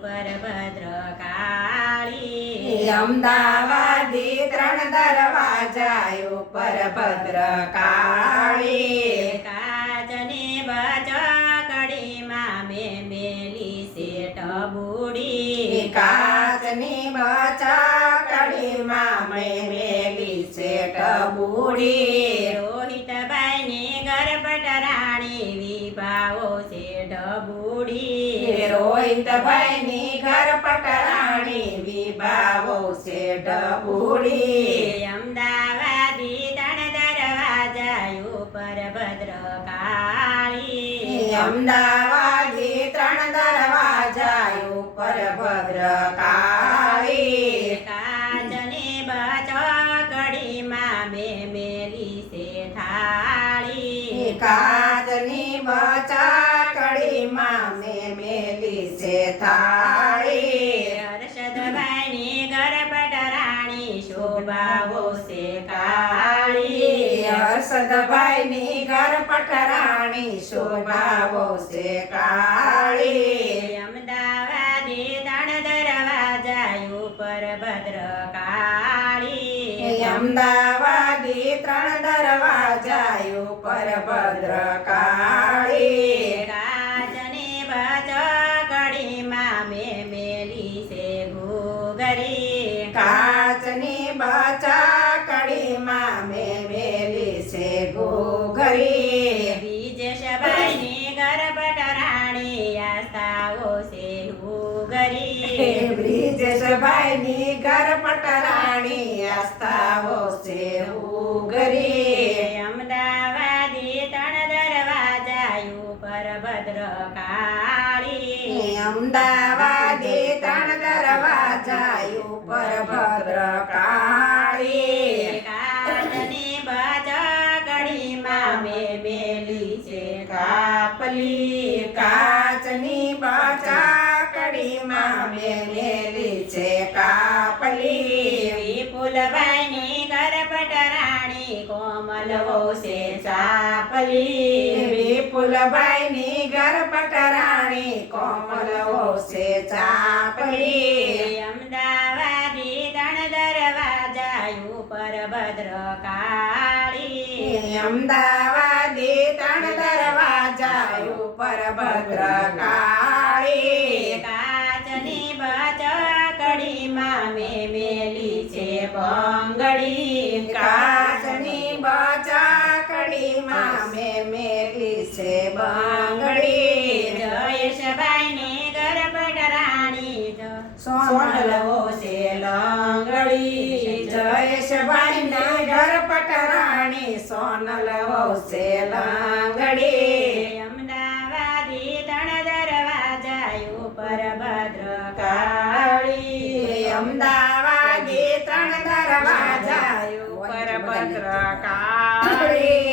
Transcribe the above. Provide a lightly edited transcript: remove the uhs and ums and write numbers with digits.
ઉપર ભદ્રકાળી અમદાવાદી 3 દરવાજા ઉપર ભદ્રકાળી કાચની બચકડીમાં મેલી શેઠ બુડી કાચની બચકડીમાં મેલી શેઠ બુડી રોહિતભાઈની ગરપટરાણી વિભાવો શેઠ બુડી રોહિતભાઈની ગરપટરાણી વિભાવો શેઠ બુડી અમદાવાદી 3 દરવાજા ઉપર ભદ્રકાળી અમદાવાદી 3 દરવાજા ઉપર ભદ્રકાળી કાચની બચકડીમાં મેલી શેઠાળી કાચની બચકડીમાં મેલી શેઠાળી હર્ષદભાઈની ગરપટરાણી શોભાવો શે કાળી હર્ષદભાઈની ગરપટરાણી શોભાવો શે કાળી અમદાવાદી 3 દરવાજા ઉપર ભદ્રકાળી અમદાવાદી 3 દરવાજા ઉપર ભદ્રકાળી કાચની બચકડીમાં મેલી છે ઘૂઘરી કાચની બચકડીમાં મેલી છે ઘૂઘરી બ્રિજેશભાઈની ગરપટરાણી આસ્થાઓ છે ઘૂઘરી બ્રિજેશભાઈની ગરપટરાણી આસ્થાઓ છે ઘૂઘરી અમદાવાદી 3 દરવાજા ઉપર ભદ્રકાળી અમદાવાદી 3 દરવાજા ઉપર ભદ્રકાળી કાચની બચકડીમાં મેલી છે કાપલી કાચની બચકડીમાં મેલી છે કાપલી વિપુલભાઈની ગરપટરાણી કોમલવો છે ચાપલી વિપુલભાઈની ગરપટરાણી કોમલવો છે ચાપલી અમદાવાદી 3 દરવાજા ઉપર ભદ્રકાળી અમદાવાદી 3 દરવાજા ઉપર ભદ્રકાળી કાચની બચકડીમાં મેલી છે બંગડી કાચની બચકડીમાં મેલી છે બંગડી જયેશભાઈની ગરપટરાણી સોનલવો છે લંગડી જયેશભાઈની ગરપટરાણી સોનલવો છે લંગડી અમદાવાદી 3 દરવાજા ઉપર ભદ્રકાળી અમદાવાદી 3 દરવાજા ઉપર ભદ્રકાળી